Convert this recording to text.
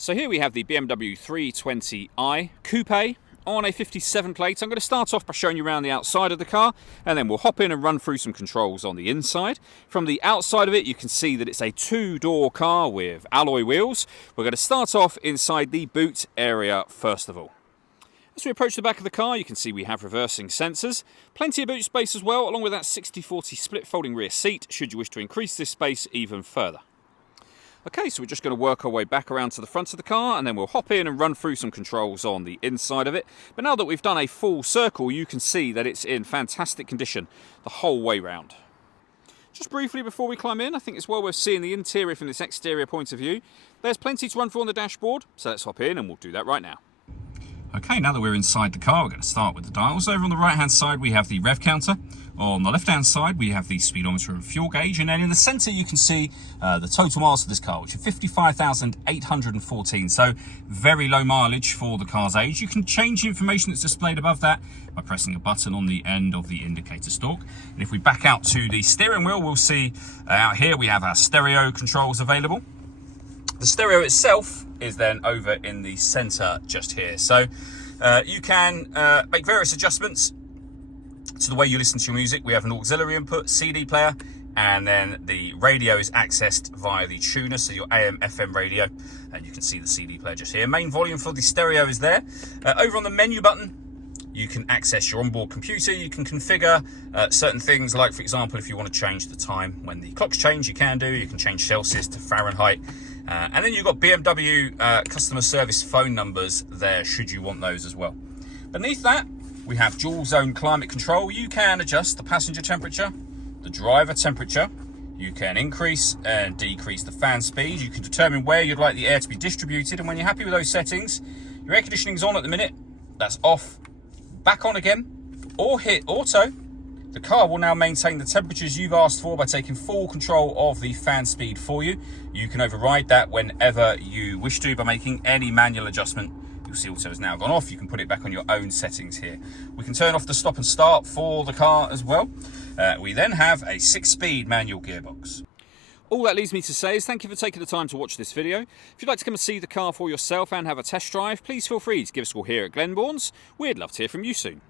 So here we have the BMW 320i Coupe on a 57 plate. I'm going to start off by showing you around the outside of the car, and then we'll hop in and run through some controls on the inside. From the outside of it, you can see that it's a two-door car with alloy wheels. We're going to start off inside the boot area first of all. As we approach the back of the car, you can see we have reversing sensors, plenty of boot space as well, along with that 60/40 split folding rear seat, should you wish to increase this space even further. Okay, so we're just going to work our way back around to the front of the car, and then we'll hop in and run through some controls on the inside of it. But now that we've done a full circle, you can see that it's in fantastic condition the whole way round. Just briefly before we climb in, I think it's well worth seeing the interior from this exterior point of view. There's plenty to run through on the dashboard, so let's hop in and we'll do that right now. Okay, now that we're inside the car, we're going to start with the dials. Over on the right-hand side, we have the rev counter. On the left-hand side, we have the speedometer and fuel gauge. And then in the centre, you can see the total miles of this car, which are 55,814. So very low mileage for the car's age. You can change the information that's displayed above that by pressing a button on the end of the indicator stalk. And if we back out to the steering wheel, we'll see out here we have our stereo controls available. The stereo itself is then over in the center just here. So you can make various adjustments to the way you listen to your music. We have an auxiliary input, CD player, and then the radio is accessed via the tuner, so your AM, FM radio, and you can see the CD player just here. Main volume for the stereo is there. Over on the menu button, you can access your onboard computer. You can configure certain things, like, for example, if you want to change the time when the clocks change, you can do. You can change Celsius to Fahrenheit. And then you've got BMW customer service phone numbers there, should you want those as well. Beneath that, we have dual zone climate control. You can adjust the passenger temperature, the driver temperature. You can increase and decrease the fan speed. You can determine where you'd like the air to be distributed. And when you're happy with those settings, your air conditioning's on at the minute. That's off, back on again, or hit auto. The car will now maintain the temperatures you've asked for by taking full control of the fan speed for you. You can override that whenever you wish to by making any manual adjustment. You'll see auto has now gone off. You can put it back on your own settings here. We can turn off the stop and start for the car as well. We then have a 6-speed manual gearbox. All that leaves me to say is thank you for taking the time to watch this video. If you'd like to come and see the car for yourself and have a test drive, please feel free to give us a call here at Glenbourne's. We'd love to hear from you soon.